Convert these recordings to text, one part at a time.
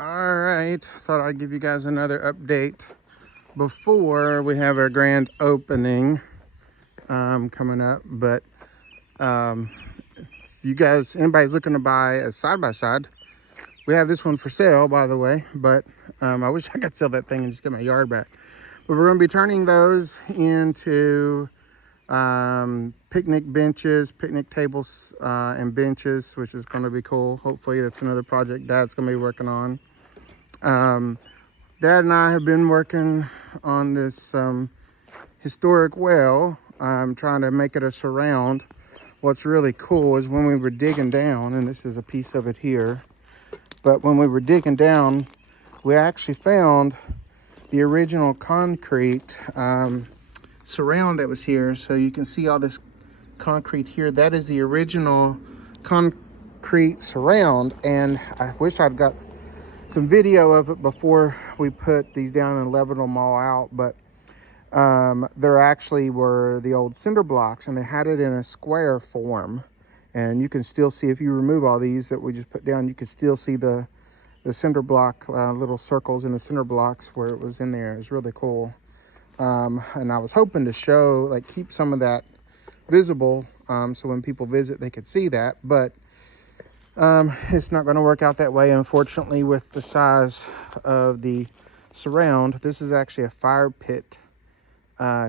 All right, thought I'd give you guys another update before we have our grand opening coming up. But if you guys, anybody's looking to buy a side-by-side, we have this one for sale, by the way. But I wish I could sell that thing and just get my yard back. But we're going to be turning those into picnic benches, picnic tables, and benches, which is going to be cool. Hopefully that's another project Dad's going to be working on. Dad and I have been working on this historic well, trying to make it a surround. What's really cool is when we were digging down, and this is a piece of it here, but when we were digging down, we actually found the original concrete surround that was here. So you can see all this concrete here. That is the original concrete surround, and I wish I'd got some video of it before we put these down and leveled them all out. But there actually were the old cinder blocks, and they had it in a square form, and you can still see, if you remove all these that we just put down, you can still see the cinder block little circles in the cinder blocks where it was in there. It's really cool. And I was hoping to show, like, keep some of that visible, so when people visit they could see that, but it's not going to work out that way, unfortunately, with the size of the surround. This is actually a fire pit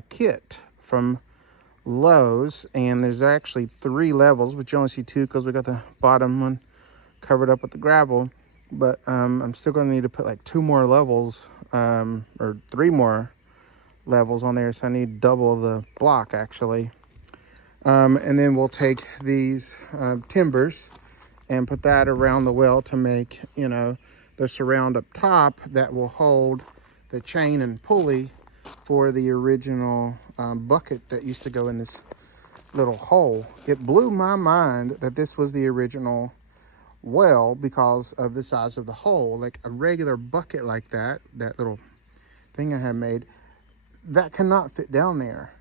kit from Lowe's, and there's actually 3 levels, but you only see 2 because we got the bottom one covered up with the gravel. But I'm still going to need to put like 2 more levels, or 3 more levels on there, so I need double the block actually. And then we'll take these timbers and put that around the well to make, the surround up top that will hold the chain and pulley for the original bucket that used to go in this little hole. It blew my mind that this was the original well because of the size of the hole. Like a regular bucket like that little thing I had made, that cannot fit down there.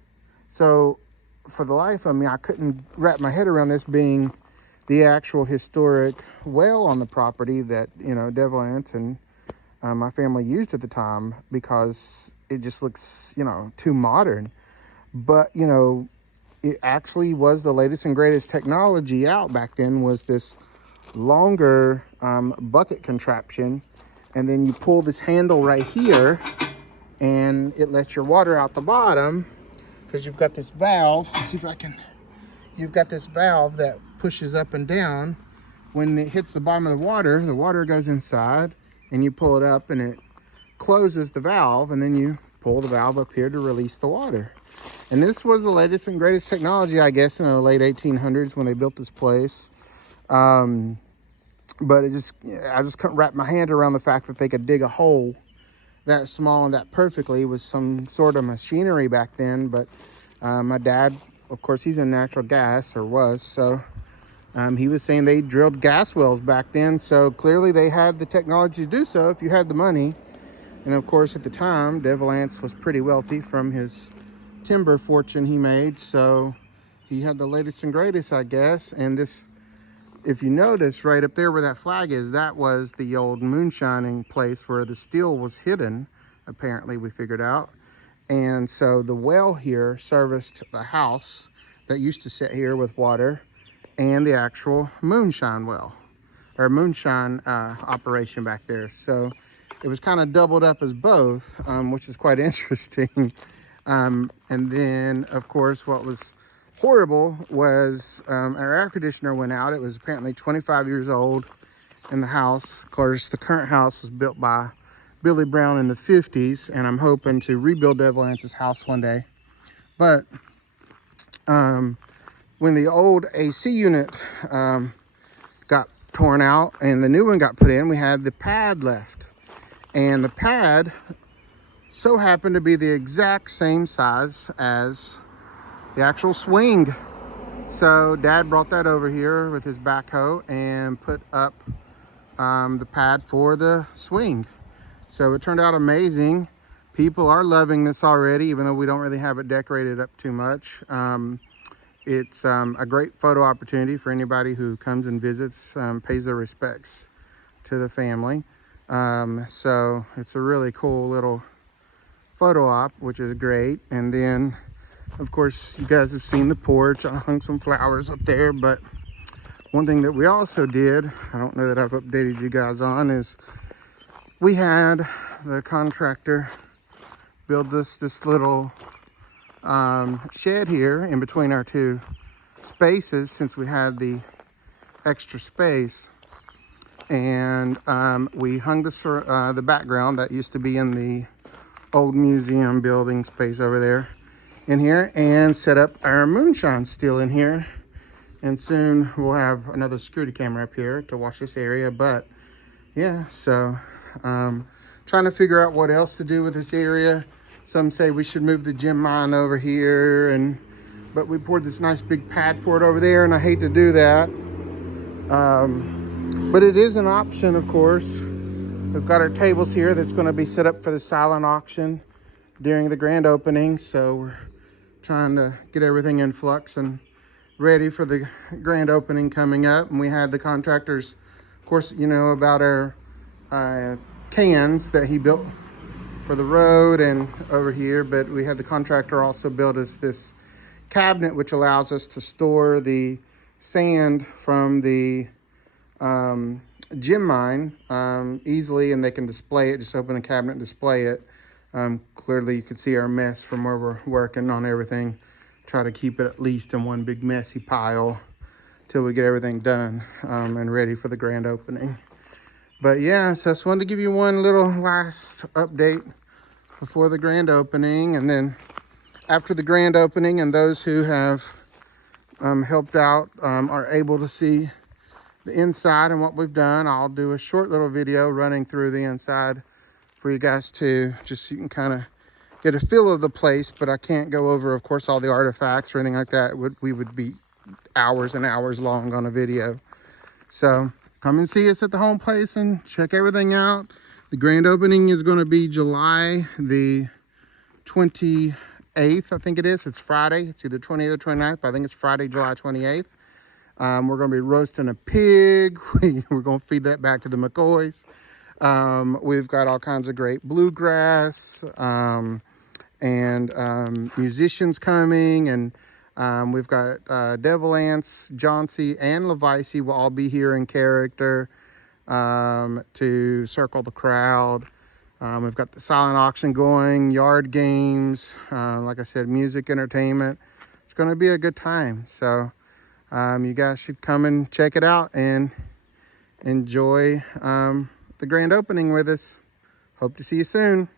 So for the life of me, I couldn't wrap my head around this being the actual historic well on the property that, Devil Anse and my family used at the time, because it just looks, too modern. But, it actually was the latest and greatest technology out back then, was this longer bucket contraption. And then you pull this handle right here and it lets your water out the bottom, because you've got this valve. Let's see if I can. You've got this valve that pushes up and down. When it hits the bottom of the water goes inside, and you pull it up and it closes the valve, and then you pull the valve up here to release the water. And this was the latest and greatest technology, I guess, in the late 1800s when they built this place. But I just couldn't wrap my hand around the fact that they could dig a hole that small and that perfectly with some sort of machinery back then. But my dad, of course, he's in natural gas, or was, so he was saying they drilled gas wells back then, so clearly they had the technology to do so if you had the money. And of course, at the time, Devil Anse was pretty wealthy from his timber fortune he made, so he had the latest and greatest, I guess. And this, if you notice right up there where that flag is, that was the old moonshining place where the steel was hidden, apparently, we figured out. And so the well here serviced the house that used to sit here with water, and the actual moonshine well, or moonshine operation back there. So it was kind of doubled up as both, which is quite interesting. And then, of course, what was horrible was our air conditioner went out. It was apparently 25 years old in the house. Of course, the current house was built by Billy Brown in the 50s, and I'm hoping to rebuild Devil Anse's house one day. But when the old AC unit got torn out and the new one got put in, we had the pad left. And the pad so happened to be the exact same size as the actual swing. So Dad brought that over here with his backhoe and put up the pad for the swing. So it turned out amazing. People are loving this already, even though we don't really have it decorated up too much. It's a great photo opportunity for anybody who comes and visits, pays their respects to the family. So it's a really cool little photo op, which is great. And then, of course, you guys have seen the porch. I hung some flowers up there, but one thing that we also did, I don't know that I've updated you guys on, is we had the contractor build this little shed here in between our two spaces, since we had the extra space. And we hung the background that used to be in the old museum building space over there in here, and set up our moonshine still in here. And soon we'll have another security camera up here to watch this area. But yeah, so trying to figure out what else to do with this area. Some say we should move the gym mine over here, but we poured this nice big pad for it over there, and I hate to do that. But it is an option, of course. We've got our tables here that's going to be set up for the silent auction during the grand opening. So we're trying to get everything in flux and ready for the grand opening coming up. And we had the contractors, of course, you know about our cans that he built for the road and over here. But we had the contractor also build us this cabinet, which allows us to store the sand from the gym mine easily, and they can display it. Just open the cabinet and display it. Clearly you can see our mess from where we're working on everything. Try to keep it at least in one big messy pile till we get everything done and ready for the grand opening. But yeah, so I just wanted to give you one little last update before the grand opening. And then after the grand opening, and those who have helped out are able to see the inside and what we've done, I'll do a short little video running through the inside for you guys too, just so you can kind of get a feel of the place. But I can't go over, of course, all the artifacts or anything like that. We would be hours and hours long on a video. So come and see us at the home place and check everything out. The grand opening is going to be July the 28th, I think it is. It's Friday. It's either 28th or 29th, but I think it's Friday, July 28th. We're going to be roasting a pig. We're going to feed that back to the McCoys. We've got all kinds of great bluegrass and musicians coming. And we've got Devil Anse, Johnsy, and Levice will all be here in character to circle the crowd. We've got the silent auction going, yard games, like I said, music, entertainment. It's going to be a good time. So you guys should come and check it out and enjoy the grand opening with us. Hope to see you soon.